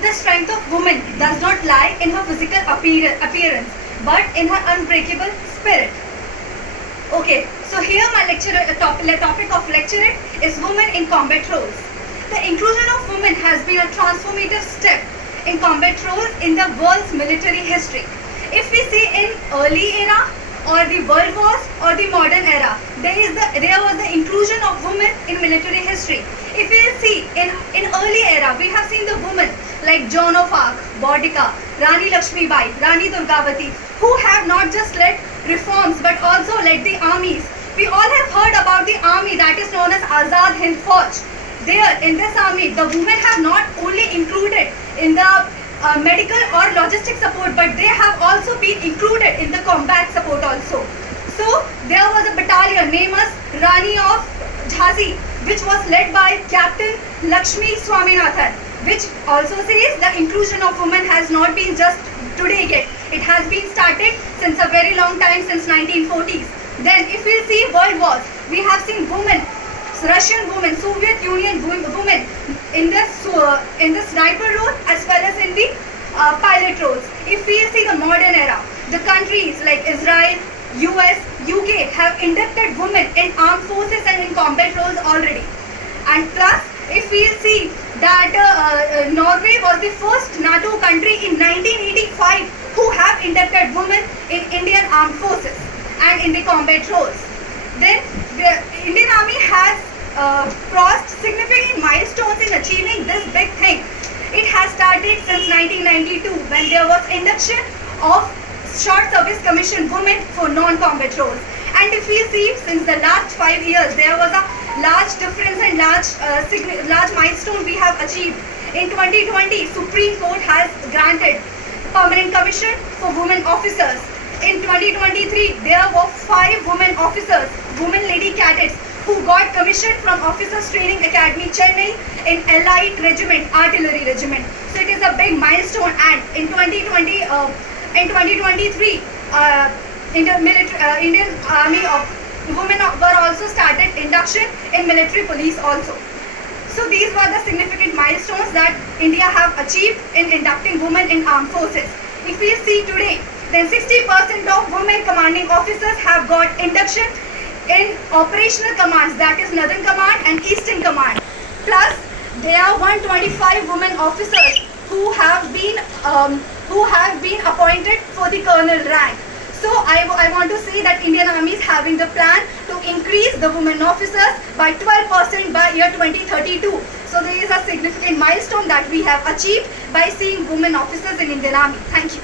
The strength of woman does not lie in her physical appearance, but in her unbreakable spirit. Okay, so here my topic of lecture is women in combat roles. The inclusion of women has been a transformative step in combat roles in the world's military history. If we see in early era or the world wars or the modern era, there was the inclusion of women in military history. If we see in early era, we have seen the women like Joan of Arc, Boudica, Rani Lakshmibai, Rani Durgavati, who have not just led reforms but also led the armies. We all have heard about the army that is known as Azad Hind Fauj. There in this army, the women have not only included in the medical or logistic support, but they have also been included in the combat support also. So there was a battalion named as Rani of Jhansi, which was led by Captain Lakshmi Swaminathan, which also says the inclusion of women has not been just today yet. It has been started since a very long time, since 1940s. Then if we see world wars, we have seen women, Russian women, Soviet Union women in the sniper role as well as in the pilot roles. If we see the modern era, the countries like Israel, US, UK have inducted women in armed forces and in combat roles already. And plus, if we see that Norway was the first NATO country in 1985 who have inducted women in Indian armed forces and in the combat roles. Then the Indian Army has crossed significant milestones in achieving this big thing. It has started since 1992 when there was induction of Short Service Commission women for non-combat roles. And if we see since the last 5 years, there was a large difference and large milestone we have achieved. In 2020, Supreme Court has granted permanent commission for women officers. In 2023, there were 5 women officers, women lady cadets, who got commission from Officers Training Academy, Chennai in Allied Regiment, Artillery Regiment. So it is a big milestone. And in 2023, Indian Army of women were also started induction in military police also. So these were the significant milestones that India have achieved in inducting women in armed forces. If we see today, then 60% of women commanding officers have got induction in operational commands, that is Northern Command and Eastern Command. Plus, there are 125 women officers who have been appointed for the colonel rank. So I want to say that Indian Army is having the plan to increase the women officers by 12% by year 2032. So there is a significant milestone that we have achieved by seeing women officers in Indian Army. Thank you.